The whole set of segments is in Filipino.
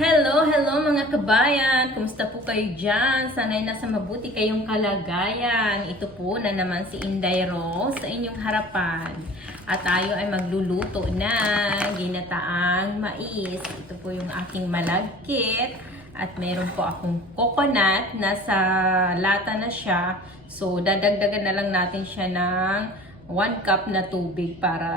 Hello, hello mga kabayan! Kumusta po kayo dyan? Sana'y nasa mabuti kayong kalagayan. Ito po na naman si Inday Rose sa inyong harapan. At tayo ay magluluto ng ginataang mais. Ito po yung aking malagkit. At meron po akong coconut. Nasa lata na siya. So, dadagdagan na lang natin siya ng 1 cup na tubig para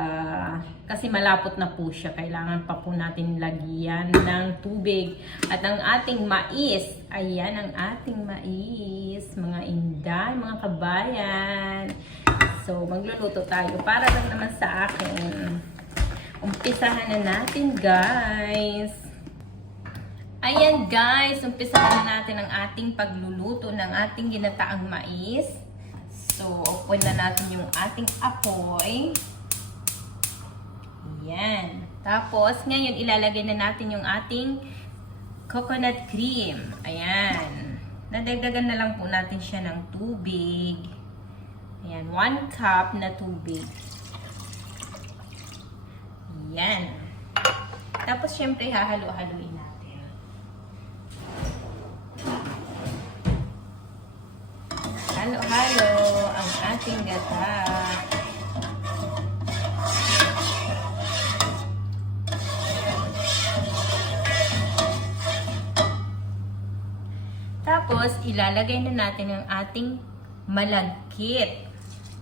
kasi malapot na po siya. Kailangan pa po natin lagyan ng tubig. At ang ating mais, ayan ang ating mais, mga inday, mga kabayan. So, magluluto tayo para lang naman sa akin. Umpisahan na natin, guys. Ayan guys, umpisahan na natin ang ating pagluluto ng ating ginataang mais. So, open na natin yung ating apoy. Ayan. Tapos, ngayon ilalagay na natin yung ating coconut cream. Ayan. Nadagdagan na lang po natin siya ng tubig. Ayan, 1 cup na tubig. Ayan. Tapos, syempre, hahalo-haluin natin. Halo-halo ang ating gata. Tapos, ilalagay na natin ang ating malagkit.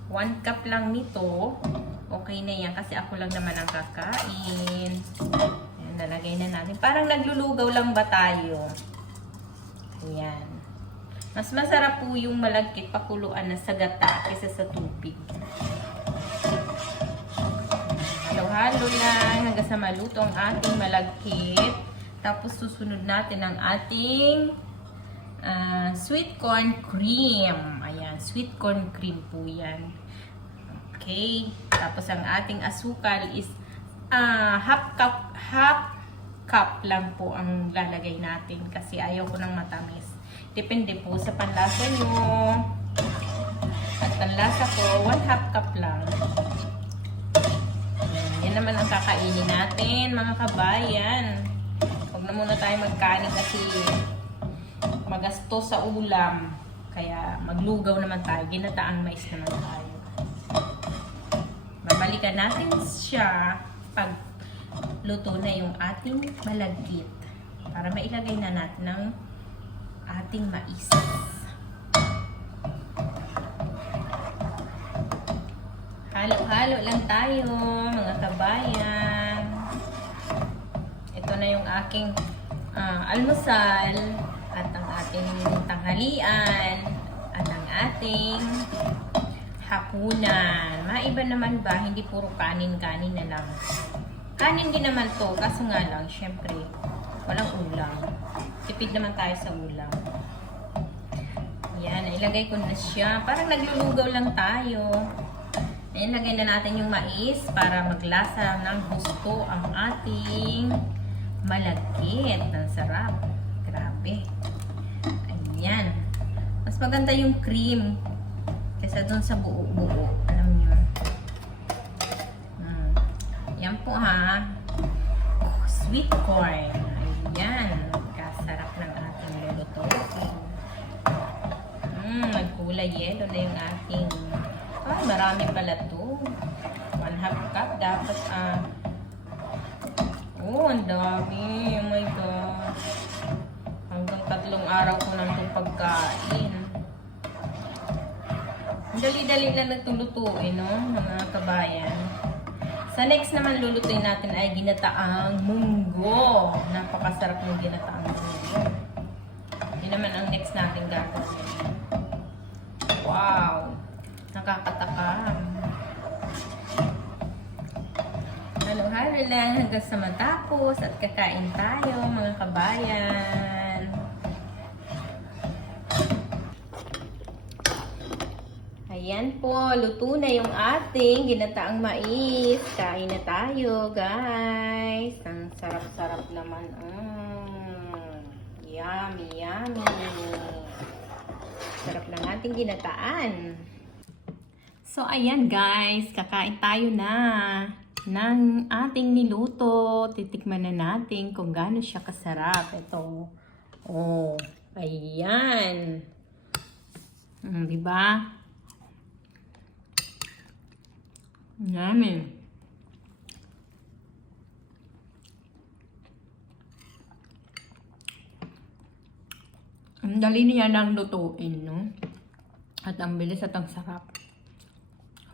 One cup lang nito. Okay na yan kasi ako lang naman ang kakain. Ayan, nalagay na natin. Parang naglulugaw lang ba tayo? Ayan. Mas masarap po yung malagkit pakuluan na sa gata kaysa sa tubig. Halo-halo lang hanggang sa maluto ang ating malagkit. Tapos susunod natin ang ating ah, sweet corn cream. Ayan, sweet corn cream po yan. Okay. Tapos ang ating asukal is ah, half cup, half cup lang po ang lalagay natin kasi ayaw ko ng matamis. Depende po sa panlasa nyo. At panlasa ko, 1 half cup lang. Yan, yan naman ang kakainin natin, mga kabayan. Huwag na muna tayo magkanin kasi magastos sa ulam. Kaya maglugaw naman tayo. Ginataang mais naman tayo. Babalikan natin siya pag luto na yung ating malagkit. Para mailagay na natin ng ating mais. Halo-halo lang tayo, mga kabayan. Ito na yung aking ah, almusal at ang ating tanghalian at ang ating hapunan. Maiba naman ba? Hindi puro kanin-kanin na lang. Kanin din naman to, kaso nga lang, syempre, walang ulam. Tipid naman tayo sa ulam. Ilagay ko na siya. Parang naglulugaw lang tayo. Ayan, lagay na natin yung mais para maglasa ng gusto ang ating malagkit. Ang sarap. Grabe. Ayan. Mas maganda yung cream kaysa dun sa buo-buo. Alam nyo. Mm. Yan po ha. Sweet corn. Ayan. Kasarap ng ating lulutuin. Mm, nagkulay yellow na yung ating... Ay, marami pala to. One half cup. Dapat, ah... oh, ang dami. Oh my gosh. Hanggang tatlong araw ko nang itong pagkain. Dali-dali lang nagtulutuin, no? Mga kabayan. Sa next naman lulutuin natin ay ginataang munggo. Napakasarap ng ginataang munggo. Yun naman ang next natin gagawin. Wow! Nakakatakam. Halo-halo lang hanggang sa matapos at kakain tayo mga kabayan. Ayan po, luto na yung ating ginataang mais. Kain na tayo, guys. Ang sarap-sarap naman. Mm. Yummy, yummy. Sarap ng ating ginataan. So, ayan guys, kakain tayo na. ng ating niluto. Titikman na natin kung gaano siya kasarap. Ito. Oh, ayan. Mm, di ba? Yummy. Ang dali niya nang lutuin, no? At ang bilis at ang sarap.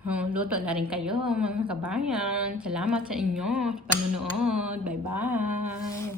Oh, luto na rin kayo, mga kabayan. Salamat sa inyo sa panonood. Bye-bye!